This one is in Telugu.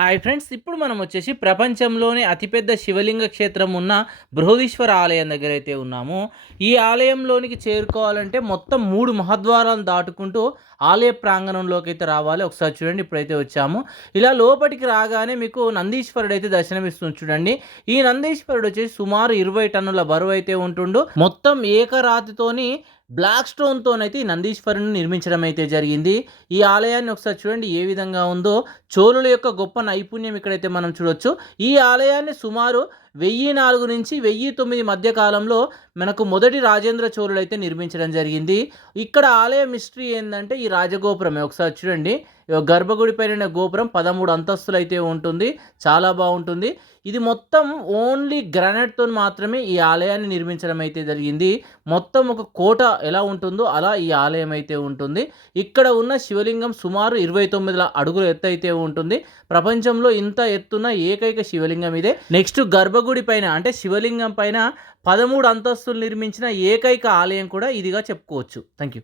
హాయ్ ఫ్రెండ్స్, ఇప్పుడు మనం వచ్చేసి ప్రపంచంలోనే అతిపెద్ద శివలింగ క్షేత్రం ఉన్న బృహదీశ్వర ఆలయం దగ్గర అయితే ఉన్నాము. ఈ ఆలయంలోనికి చేరుకోవాలంటే మొత్తం 3 మహద్వారాలను దాటుకుంటూ ఆలయ ప్రాంగణంలోకి అయితే రావాలి. ఒకసారి చూడండి, ఇప్పుడైతే వచ్చాము. ఇలా లోపలికి రాగానే మీకు నందీశ్వరుడు అయితే దర్శనమిస్తుంది చూడండి. ఈ నందీశ్వరుడు వచ్చేసి సుమారు 20 టన్నుల బరువు అయితే ఉంటుండు. మొత్తం ఏకరాతితోని బ్లాక్ స్టోన్‌తోనైతే ఈ నందీశ్వరుడిని నిర్మించడం అయితే జరిగింది. ఈ ఆలయాన్ని ఒకసారి చూడండి ఏ విధంగా ఉందో. చోళుల యొక్క గొప్ప నైపుణ్యం ఇక్కడైతే మనం చూడొచ్చు. ఈ ఆలయాన్ని సుమారు 1004 నుంచి 1009 మధ్య కాలంలో మనకు మొదటి రాజేంద్ర చోళుడు అయితే నిర్మించడం జరిగింది. ఇక్కడ ఆలయ మిస్టరీ ఏందంటే ఈ రాజగోపురమే. ఒకసారి చూడండి, గర్భగుడి పైన గోపురం 13 అంతస్తులు అయితే ఉంటుంది. చాలా బాగుంటుంది. ఇది మొత్తం ఓన్లీ గ్రానైట్‌తో మాత్రమే ఈ ఆలయాన్ని నిర్మించడం అయితే జరిగింది. మొత్తం ఒక కోట ఎలా ఉంటుందో అలా ఈ ఆలయం అయితే ఉంటుంది. ఇక్కడ ఉన్న శివలింగం సుమారు 29 అడుగుల ఎత్తు అయితే ఉంటుంది. ప్రపంచంలో ఇంత ఎత్తున్న ఏకైక శివలింగం ఇదే. నెక్స్ట్ గర్భగుడి పైన అంటే శివలింగం పైన 13 అంతస్తులు నిర్మించిన ఏకైక ఆలయం కూడా ఇదిగా చెప్పుకోవచ్చు. Thank you.